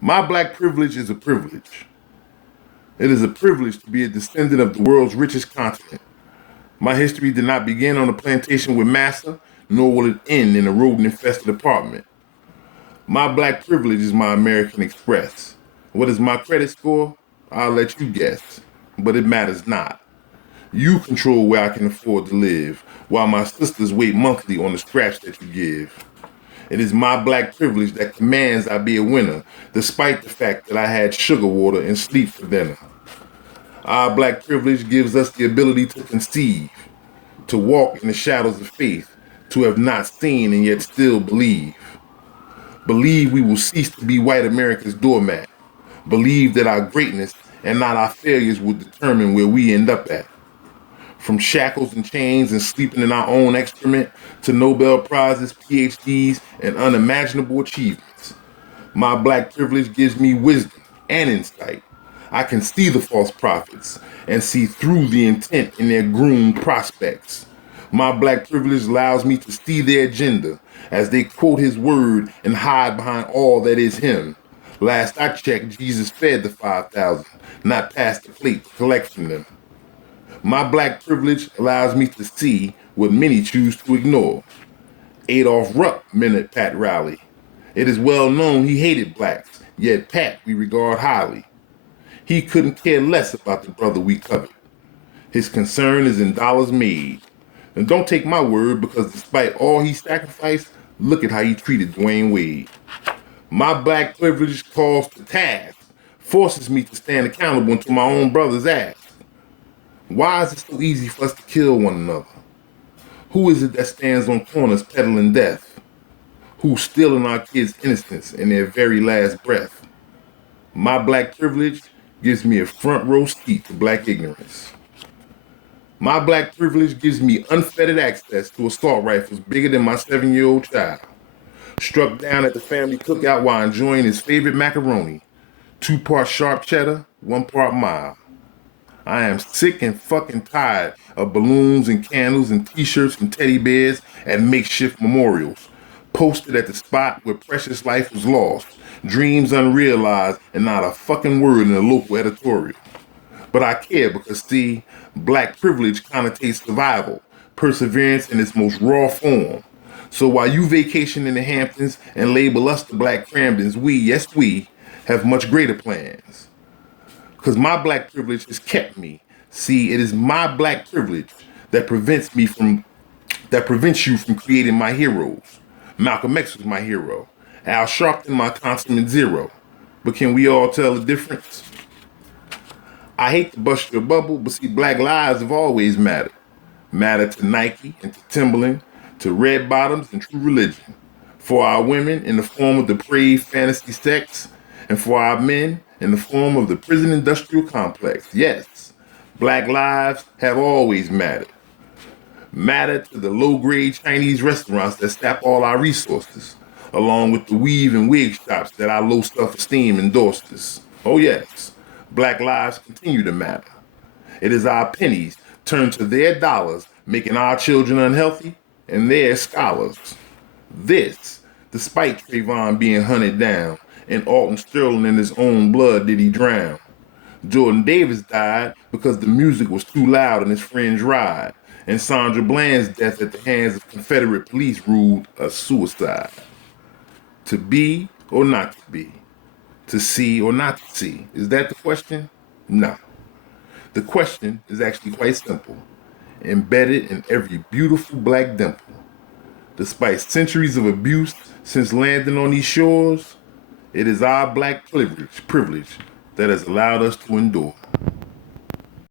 My black privilege is a privilege. It is a privilege to be a descendant of the world's richest continent. My history did not begin on a plantation with massa, nor will it end in a rodent-infested apartment. My black privilege is my American Express. What is my credit score? I'll let you guess, but it matters not. You control where I can afford to live, while my sisters wait monthly on the scratch that you give. It is my black privilege that commands I be a winner, despite the fact that I had sugar water and sleep for dinner. Our black privilege gives us the ability to conceive, to walk in the shadows of faith, to have not seen and yet still believe. Believe we will cease to be white America's doormat. Believe that our greatness and not our failures will determine where we end up at. From shackles and chains and sleeping in our own excrement to Nobel Prizes, PhDs, and unimaginable achievements. My black privilege gives me wisdom and insight. I can see the false prophets and see through the intent in their groomed prospects. My black privilege allows me to see their agenda as they quote his word and hide behind all that is him. Last I checked, Jesus fed the 5,000, not passed the plate to collect from them. My black privilege allows me to see what many choose to ignore. Adolph Rupp minute Pat Riley. It is well known he hated blacks, yet Pat we regard highly. He couldn't care less about the brother we covet. His concern is in dollars made. And don't take my word because despite all he sacrificed, look at how he treated Dwayne Wade. My black privilege calls to task, forces me to stand accountable until my own brothers ask. Why is it so easy for us to kill one another? Who is it that stands on corners peddling death? Who's stealing our kids' innocence in their very last breath? My black privilege gives me a front row seat to black ignorance. My black privilege gives me unfettered access to assault rifles bigger than my 7-year-old child. Struck down at the family cookout while enjoying his favorite macaroni. 2 part sharp cheddar, 1 part mild. I am sick and fucking tired of balloons and candles and t-shirts and teddy bears and makeshift memorials. Posted at the spot where precious life was lost, dreams unrealized, and not a fucking word in the local editorial. But I care because, see, black privilege connotates survival, perseverance in its most raw form. So while you vacation in the Hamptons and label us the Black Cramdens, we, yes we, have much greater plans. Because my black privilege has kept me. See, it is my black privilege that prevents you from creating my heroes. Malcolm X was my hero. Al Sharpton my consummate zero. But can we all tell the difference? I hate to bust your bubble, but see, black lives have always mattered. Mattered to Nike and to Timberland, to Red Bottoms and True Religion. For our women in the form of depraved fantasy sex, and for our men in the form of the prison industrial complex. Yes, black lives have always mattered. Mattered to the low-grade Chinese restaurants that sap all our resources, along with the weave and wig shops that our low self-esteem endorses. Oh yes, black lives continue to matter. It is our pennies turned to their dollars, making our children unhealthy and their scholars. This, despite Trayvon being hunted down, and Alton Sterling in his own blood did he drown. Jordan Davis died because the music was too loud in his friend's ride, and Sandra Bland's death at the hands of Confederate police ruled a suicide. To be or not to be? To see or not to see? Is that the question? No. The question is actually quite simple, embedded in every beautiful black dimple. Despite centuries of abuse since landing on these shores, it is our black privilege that has allowed us to endure.